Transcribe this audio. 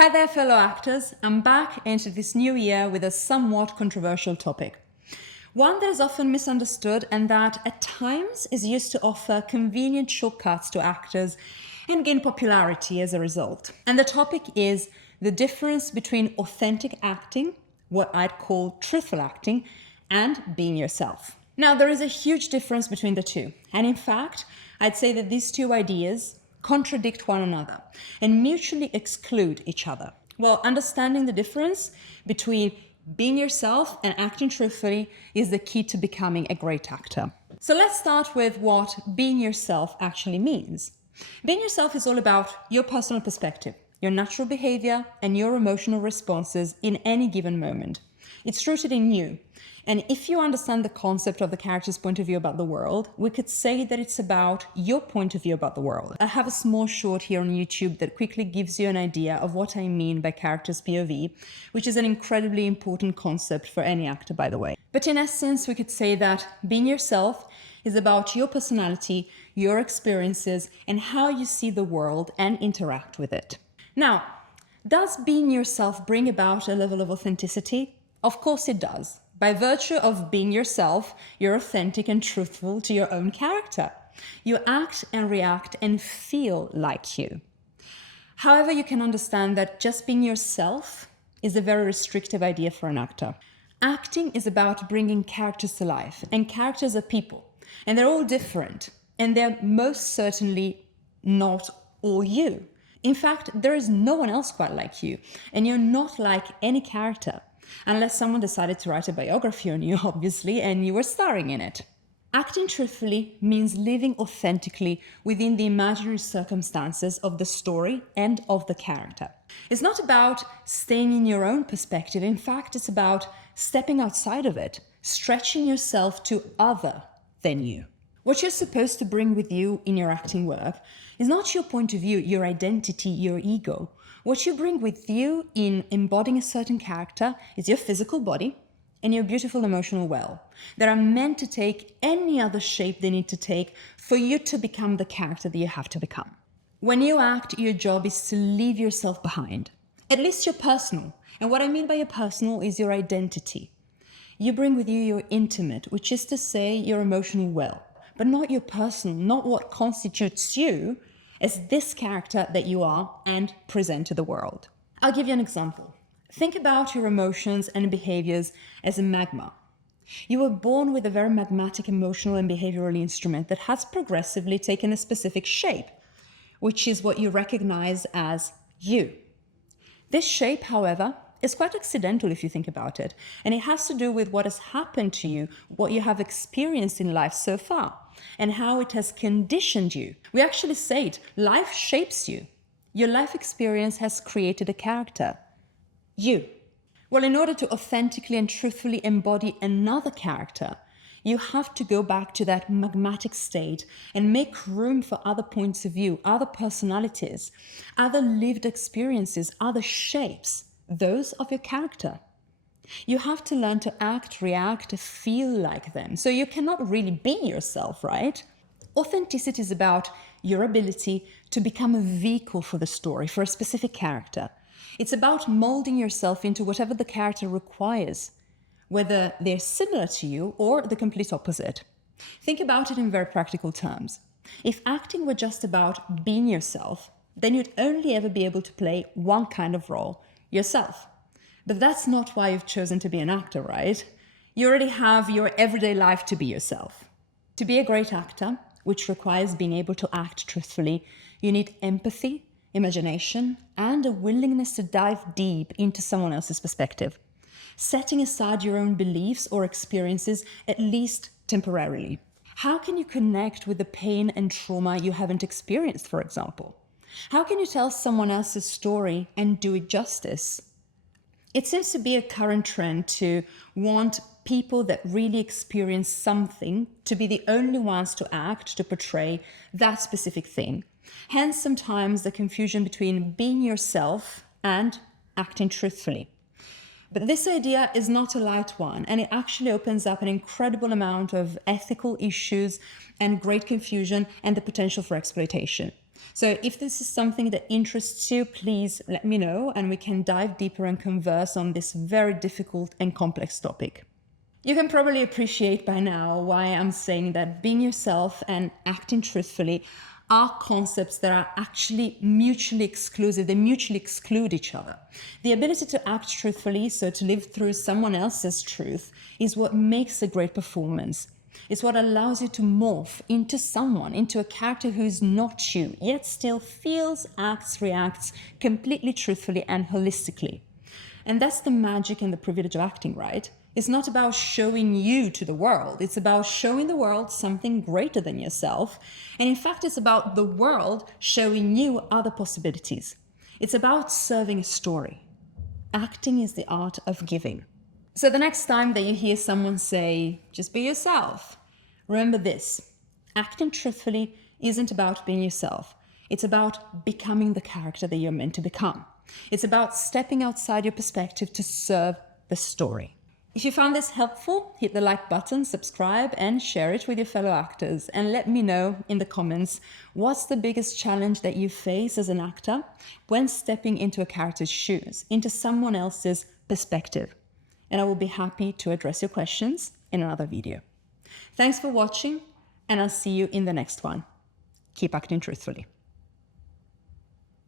Hi there, fellow actors. I'm back into this new year with a somewhat controversial topic. One that is often misunderstood and that at times is used to offer convenient shortcuts to actors and gain popularity as a result. And the topic is the difference between authentic acting, what I'd call truthful acting, and being yourself. Now, there is a huge difference between the two. And in fact, I'd say that these two ideas contradict one another and mutually exclude each other. Well, understanding the difference between being yourself and acting truthfully is the key to becoming a great actor. So let's start with what being yourself actually means. Being yourself is all about your personal perspective, your natural behavior, and your emotional responses in any given moment. It's rooted in you. And if you understand the concept of the character's point of view about the world, we could say that it's about your point of view about the world. I have a small short here on YouTube that quickly gives you an idea of what I mean by character's POV, which is an incredibly important concept for any actor, by the way. But in essence, we could say that being yourself is about your personality, your experiences, and how you see the world and interact with it. Now, does being yourself bring about a level of authenticity? Of course it does. By virtue of being yourself, you're authentic and truthful to your own character. You act and react and feel like you. However, you can understand that just being yourself is a very restrictive idea for an actor. Acting is about bringing characters to life, and characters are people, and they're all different, and they're most certainly not all you. In fact, there is no one else quite like you, and you're not like any character. Unless someone decided to write a biography on you, obviously, and you were starring in it. Acting truthfully means living authentically within the imaginary circumstances of the story and of the character. It's not about staying in your own perspective. In fact, it's about stepping outside of it, stretching yourself to other than you. What you're supposed to bring with you in your acting work is not your point of view, your identity, your ego. What you bring with you in embodying a certain character is your physical body and your beautiful emotional well that are meant to take any other shape they need to take for you to become the character that you have to become. When you act, your job is to leave yourself behind, at least your personal. And what I mean by your personal is your identity. You bring with you your intimate, which is to say your emotional well, but not your personal, not what constitutes you as this character that you are and present to the world. I'll give you an example. Think about your emotions and behaviors as a magma. You were born with a very magmatic emotional and behavioral instrument that has progressively taken a specific shape, which is what you recognize as you. This shape, however, is quite accidental if you think about it, and it has to do with what has happened to you, what you have experienced in life so far, and how it has conditioned you. We actually say it, life shapes you. Your life experience has created a character, you. Well, in order to authentically and truthfully embody another character, you have to go back to that magmatic state and make room for other points of view, other personalities, other lived experiences, other shapes, those of your character. You have to learn to act, react, feel like them. So you cannot really be yourself, right? Authenticity is about your ability to become a vehicle for the story, for a specific character. It's about molding yourself into whatever the character requires, whether they're similar to you or the complete opposite. Think about it in very practical terms. If acting were just about being yourself, then you'd only ever be able to play one kind of role, yourself. But that's not why you've chosen to be an actor, right? You already have your everyday life to be yourself. To be a great actor, which requires being able to act truthfully, you need empathy, imagination, and a willingness to dive deep into someone else's perspective, setting aside your own beliefs or experiences, at least temporarily. How can you connect with the pain and trauma you haven't experienced, for example? How can you tell someone else's story and do it justice? It seems to be a current trend to want people that really experience something to be the only ones to act, to portray that specific thing. Hence, sometimes the confusion between being yourself and acting truthfully. But this idea is not a light one, and it actually opens up an incredible amount of ethical issues and great confusion and the potential for exploitation. So if this is something that interests you, please let me know and we can dive deeper and converse on this very difficult and complex topic. You can probably appreciate by now why I'm saying that being yourself and acting truthfully are concepts that are actually mutually exclusive. They mutually exclude each other. The ability to act truthfully, so to live through someone else's truth, is what makes a great performance. It's what allows you to morph into someone, into a character who is not you, yet still feels, acts, reacts completely truthfully and holistically. And that's the magic and the privilege of acting, right? It's not about showing you to the world. It's about showing the world something greater than yourself. And in fact, it's about the world showing you other possibilities. It's about serving a story. Acting is the art of giving. So the next time that you hear someone say, just be yourself, remember this: acting truthfully isn't about being yourself. It's about becoming the character that you're meant to become. It's about stepping outside your perspective to serve the story. If you found this helpful, hit the like button, subscribe, and share it with your fellow actors. And let me know in the comments, what's the biggest challenge that you face as an actor when stepping into a character's shoes, into someone else's perspective? And I will be happy to address your questions in another video. Thanks for watching, and I'll see you in the next one. Keep acting truthfully.